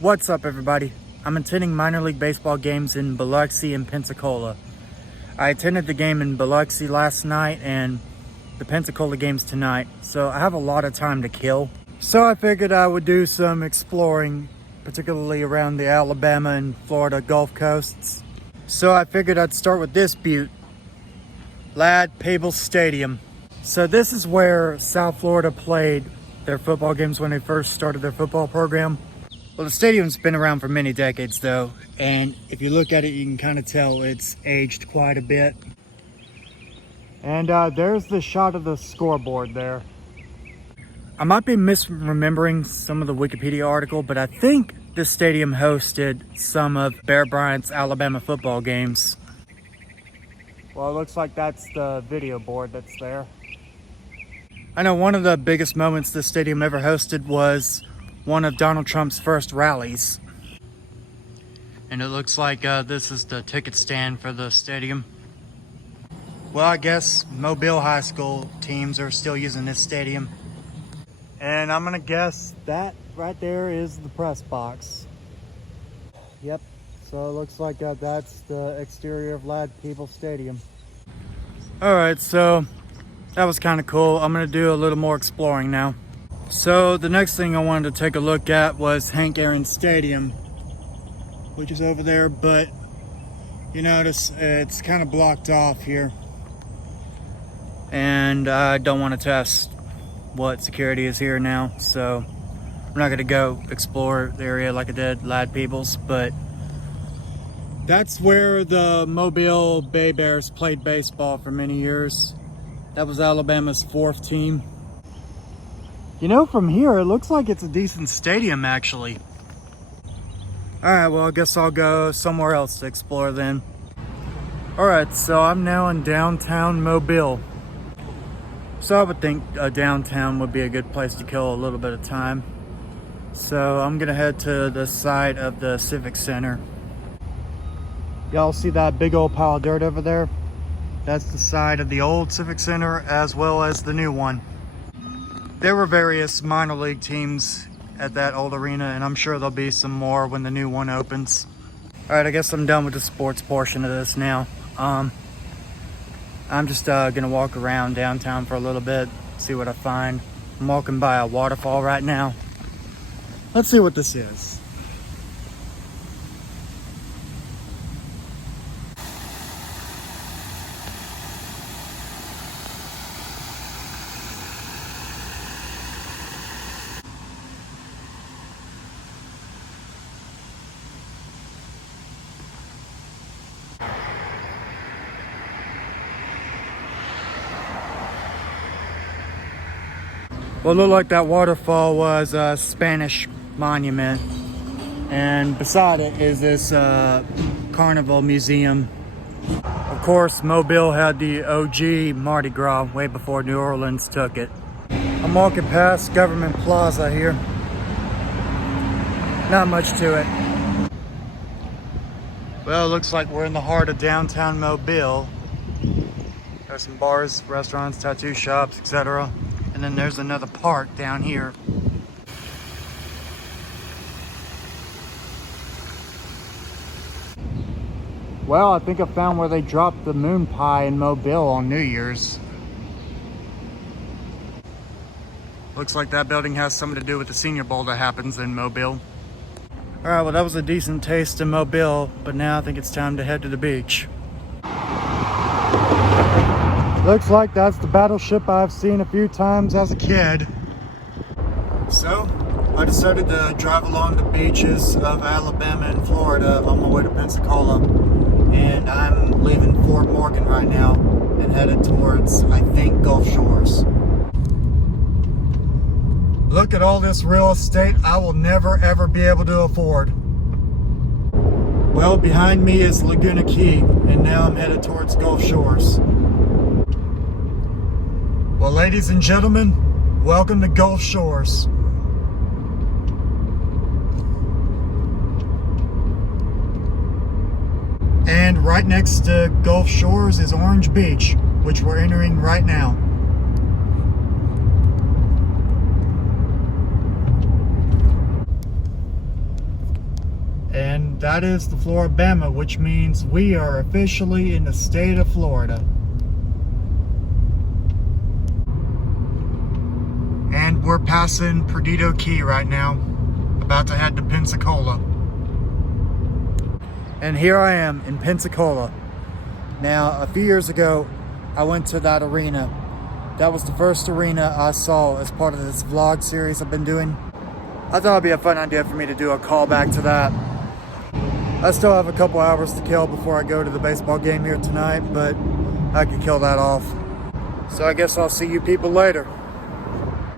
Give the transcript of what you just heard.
What's up, everybody? I'm attending minor league baseball games in Biloxi and Pensacola. I attended the game in Biloxi last night and the Pensacola game's tonight, so I have a lot of time to kill. So I figured I would do some exploring, particularly around the Alabama and Florida Gulf Coasts. So I figured I'd start with this butte, Ladd-Peebles Stadium. So this is where South Florida played their football games when they first started their football program. Well, the stadium's been around for many decades though, and if you look at it, you can kind of tell it's aged quite a bit. And there's the shot of the scoreboard there. I might be misremembering some of the Wikipedia article, but I think this stadium hosted some of Bear Bryant's Alabama football games. Well, it looks like that's the video board that's there. I know one of the biggest moments this stadium ever hosted was one of Donald Trump's first rallies. And it looks like this is the ticket stand for the stadium. Well, I guess Mobile High School teams are still using this stadium. And I'm gonna guess that right there is the press box. Yep, so it looks like that's the exterior of Ladd-Peebles Stadium. Alright, so that was kind of cool. I'm gonna do a little more exploring now. So the next thing I wanted to take a look at was Hank Aaron Stadium, which is over there, but you notice it's kind of blocked off here. And I don't want to test what security is here now, so I'm not gonna go explore the area like I did Ladd-Peebles, but that's where the Mobile Bay Bears played baseball for many years. That was Alabama's 4th team. You know, from here, it looks like it's a decent stadium, actually. All right, well, I guess I'll go somewhere else to explore then. All right, so I'm now in downtown Mobile. So I would think downtown would be a good place to kill a little bit of time. So I'm gonna head to the side of the Civic Center. Y'all see that big old pile of dirt over there? That's the side of the old Civic Center as well as the new one. There were various minor league teams at that old arena, and I'm sure there'll be some more when the new one opens. All right, I guess I'm done with the sports portion of this now. I'm just gonna walk around downtown for a little bit, see what I find. I'm walking by a waterfall right now. Let's see what this is. Well, it looked like that waterfall was a Spanish monument, and beside it is this carnival museum. Of course, Mobile had the OG Mardi Gras way before New Orleans took it. I'm walking past Government Plaza here. Not much to it. Well, it looks like we're in the heart of downtown Mobile. There's some bars, restaurants, tattoo shops, etc. And then there's another park down here. Well, I think I found where they dropped the moon pie in Mobile on New Year's. Looks like that building has something to do with the Senior Bowl that happens in Mobile. All right, well, that was a decent taste in Mobile, but now I think it's time to head to the beach. Looks like that's the battleship I've seen a few times as a kid. So, I decided to drive along the beaches of Alabama and Florida on my way to Pensacola. And I'm leaving Fort Morgan right now and headed towards, I think, Gulf Shores. Look at all this real estate I will never ever be able to afford. Well, behind me is Laguna Key, and now I'm headed towards Gulf Shores. Well, ladies and gentlemen, welcome to Gulf Shores. And right next to Gulf Shores is Orange Beach, which we're entering right now. And that is the Floribama, which means we are officially in the state of Florida. And we're passing Perdido Key right now, about to head to Pensacola. And here I am in Pensacola. Now, a few years ago, I went to that arena. That was the first arena I saw as part of this vlog series I've been doing. I thought it'd be a fun idea for me to do a callback to that. I still have a couple hours to kill before I go to the baseball game here tonight, but I could kill that off. So I guess I'll see you people later.